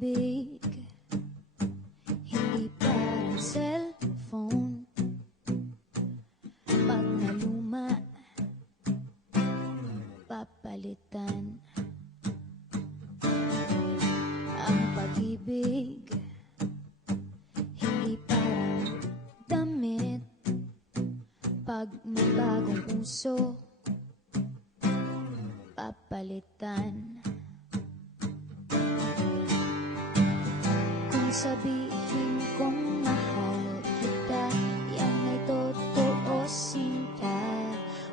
pag-ibig, hindi parang cellphone. Pag naluma, papalitan. Ang pag-ibig, hindi parang damit. Pag may bagong uso, papalitan. Kung sabihin kong mahal kita, yan ay totoo, sinta.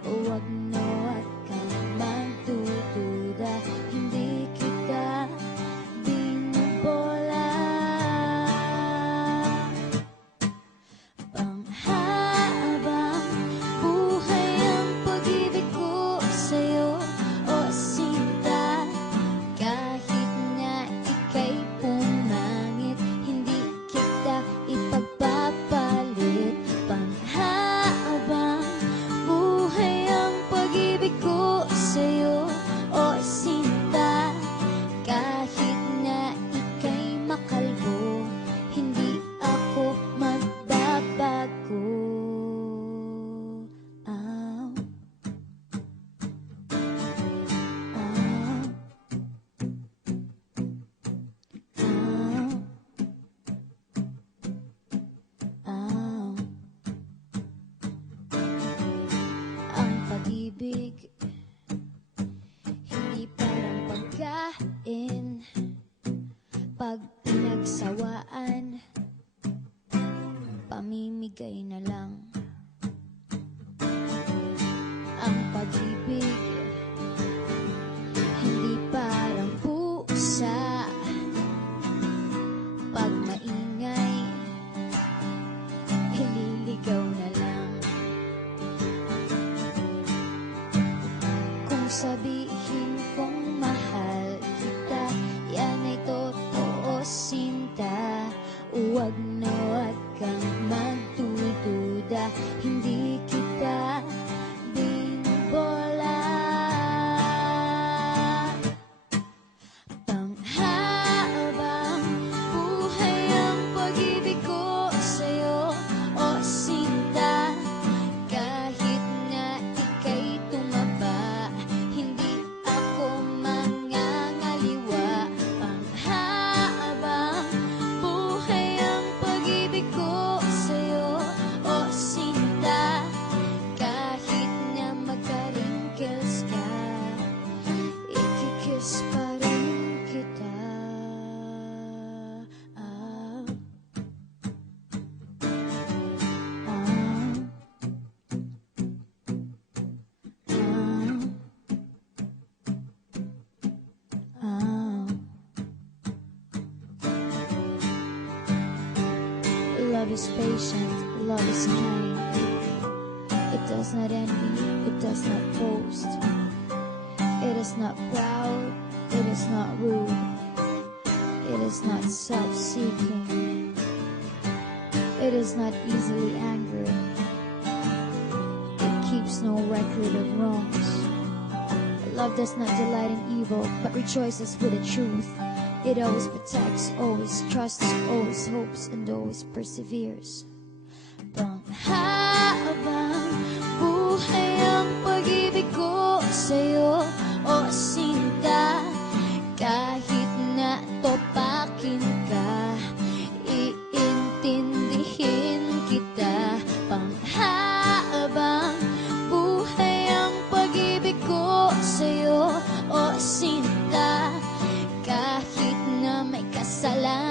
Huwag na huwag kang magdududa, hindi kita binubola. Panghabang buhay ang pag-ibig ko sa'yo, o sinta. Kahit nga ika'y pumangit, hindi kita ipagpapalit. Panghabang buhay ang pag-ibig ko sa'yo, o sinta. Kahit nga ika'y makalbo, hindi ako magbabago. Ow. Ow. Ow. Ow. Ang pag-ibig, hindi parang pagkain. Pag pinagsawaan, pamimigay na lang. Ang pag-ibig, hindi parang pusa. Pag maingay, ililigaw na lang. Kung sabihin kong mahal kita, yan ay totoo, sinta. Huwag na huwag kang magdududa, hindi kita binubola. Panghabang buhay ang pag-ibig ko sa'yo, o sinta. Kahit nga ika'y tumaba, hindi ako mangangaliwa. Panghabang buhay ang pag-ibig ko sa'yo, o sinta. Kahit nga magka-wrinkles ka, ikikiss pa rin kita. Ah. Ah. Ah. Love is patient, love is kind. It does not envy, it does not boast. It is not proud, it is not rude. It is not self-seeking. It is not easily angered. It keeps no record of wrongs. Love does not delight in evil, but rejoices with the truth. It always protects, always trusts, always hopes, and always perseveres. Panghabang buhay ang pag-ibig ko sa'yo, o sinta. Kahit na topakin ka, iintindihin kita. Panghabang buhay ang pag-ibig ko sa'yo, o sinta. Kahit na may kasalanan,